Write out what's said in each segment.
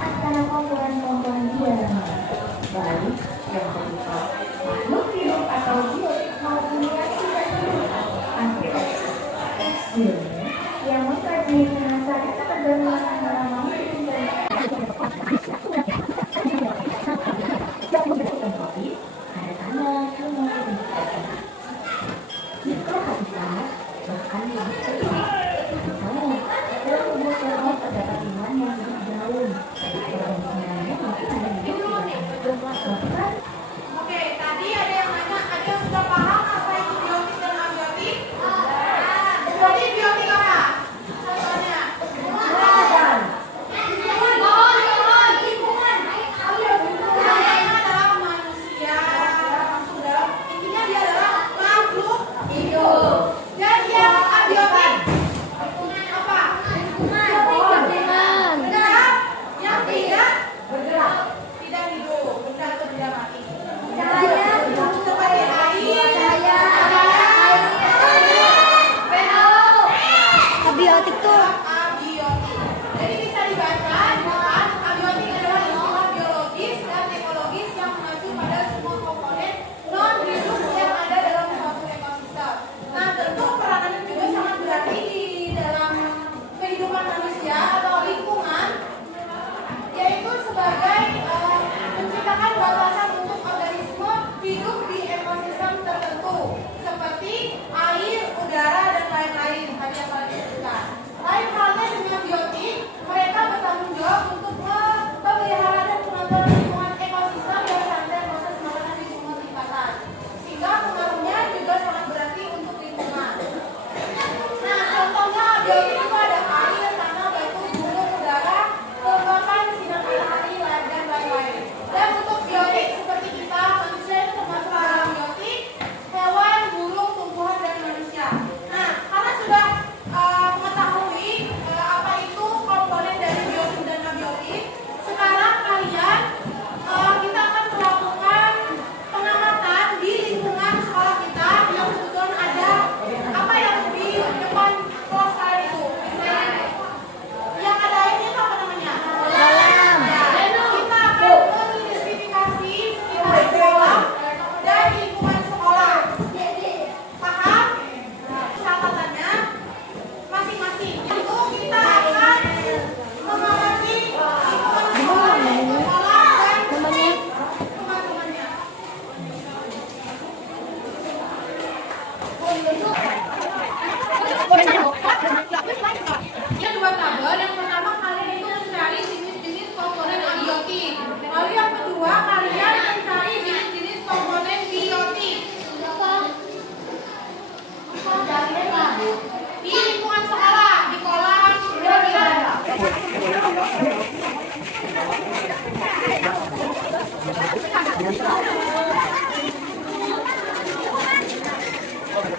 antara komponen-komponen dia baik yang berupa makhluk hidup atau biotik maupun reaksi dan antioksidan yang mengkaji mengasah ketergantungan antara makhluk hidup dan ada tanda kemungkinan mikrohabitat bahkan lebih kecil. Misalnya, dalam tubuh termos terdapat iman yang lebih jauh. Organismenya mungkin ada hidup tidak bahkan. Oke, tadi ada yang nanya, ada yang sudah paham apa itu biotik dan abiotik? Jadi biotik apa? Contohnya? Adalah manusia, masuk dalam, intinya dia adalah makhluk hidup. Dan yang abiotik apa? Yang tidak bergerak, tidak hidup, benda atau benda mati. Seperti Abiotik tuh abiotik. Jadi bisa dibaca, abiotik adalah istilah biologis dan ekologis yang mengacu pada semua komponen non hidup yang ada dalam suatu ekosistem. Nah, tentu peranannya juga sangat berarti di dalam kehidupan manusia atau lingkungan, yaitu sebagai menciptakan batasan untuk organisme hidup di ekosistem tertentu seperti air, udara, dan lain-lain. Tadi yang kalian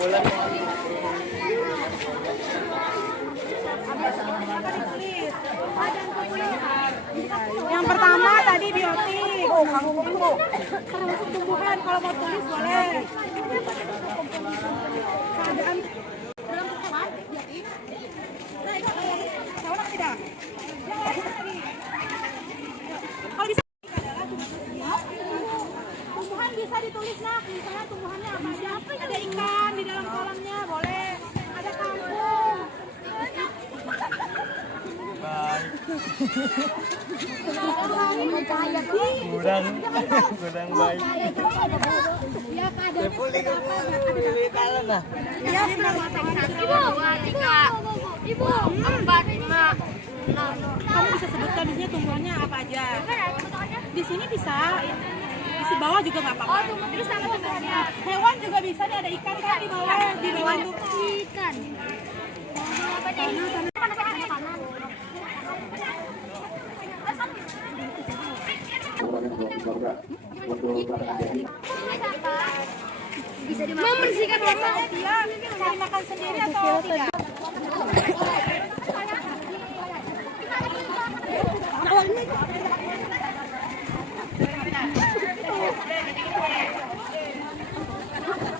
bulan. Yang pertama tadi biotik. Termasuk tumbuhan, kalau mau tulis boleh. Keadaan dalam tumbuhan biotik. Nah, itu seorang tidak. Yang lagi tadi. Kalau bisa adalah tumbuhan bisa ditulis nak. Misalnya tumbuhannya apa aja? Ada ikan di dalam kolamnya boleh. Ada kangkung. Kurang baik. Ya keadaannya apa? Ya, Ibu, 4, 5, 6. Kamu bisa sebutkan di sini tumbuhannya apa aja? Di sini bisa. Di bawah juga nggak apa-apa. Terus sama tumbuhannya. Hewan juga bisa nih, ada ikan kan di bawah itu. Ikan. Bisa membersihkan mama. Dia cari makan sendiri atau tidak?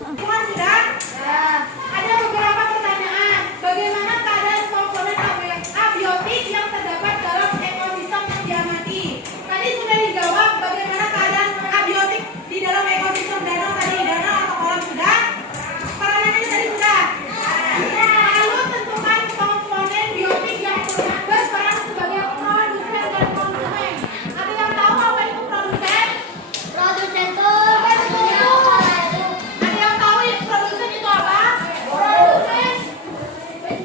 Semua sudah? Ada beberapa pertanyaan. Bagaimana keadaan komponen abiotik yang terdapat dalam ekosistem yang diamati? Tadi sudah dijawab bagaimana keadaan abiotik di dalam ekosistem danau tadi, danau atau kolam sudah? Pertanyaannya tadi sudah. Lalu tentukan komponen biotik yang berperan sebagai produsen dan konsumen. Ada yang tahu apa itu produsen? Produsen tuh Ada yang tahu produsen itu apa? Produsen.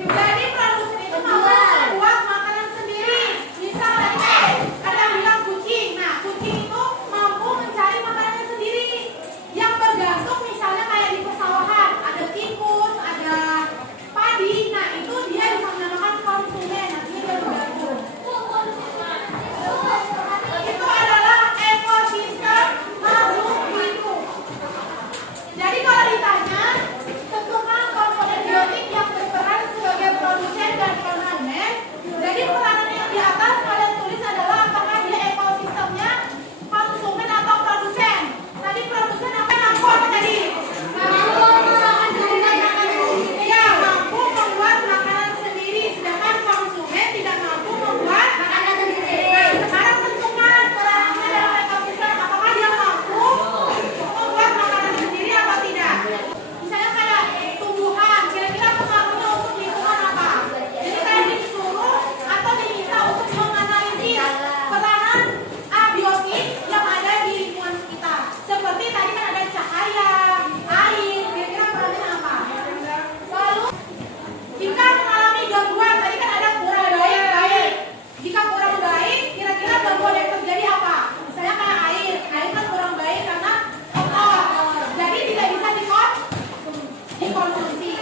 Jadi produsen itu mampu membuat makanan sendiri. Misal ada yang bilang kucing. Nah, kucing itu mampu mencari makanannya sendiri. Yang bergantung misalnya kayak di persawahan, ada tikus, ada padi. Nah, itu dia bisa menamakan konsumen. Nanti dia bergantung. Itu adalah ekosistem makhluk hidup. Jadi kalau ditanya, tentukan komponen biotik yang berperan sebagai produsen dan konsumen. Jadi peranan yang di atas kalian tulis adalah apakah dia ekosistemnya konsumen atau produsen. Tadi produsen apa yang mampu apa tadi? Iya, mampu membuat makanan sendiri. Sedangkan konsumen tidak mampu membuat makanan sendiri. Nah, sekarang tentukan peranannya dalam ekosistem. Apakah dia mampu membuat makanan sendiri atau tidak? Misalnya kayak tumbuhan, kira-kira pengaruhnya untuk lingkungan apa? Jadi kayak disuruh atau diminta untuk menganalisis peranan abiotik yang ada di lingkungan sekitar. Seperti tadi kan ada cahaya, air, kira-kira perannya apa? Lalu jika mengalami gangguan, tadi kan ada kurang baik. Jika kurang baik, kira-kira gangguan yang terjadi apa? Misalnya kayak air kan kurang baik karena kotor, jadi tidak bisa dikonsumsi.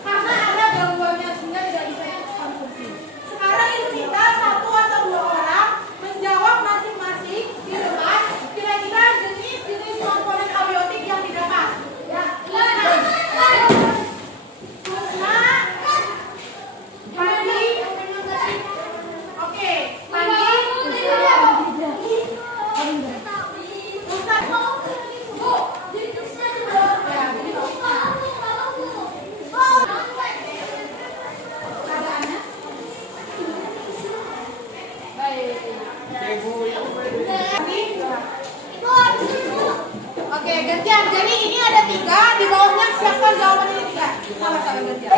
Karena ada gangguannya sehingga tidak bisa dikonsumsi. Sekarang ibu minta 1 atau 2 orang menjawab masing-masing di depan kira-kira jenis-jenis komponen abiotik yang didapat. Ya, Pandi. Oke, Pandi. Ustaz. Bu, jadi tulisnya aja dulu. Ya, begitu. Keadaannya? Baik. Oke, gantian. Jadi ini ada 3, di bawahnya siapa jawaban ini 3? Sama-sama gantian.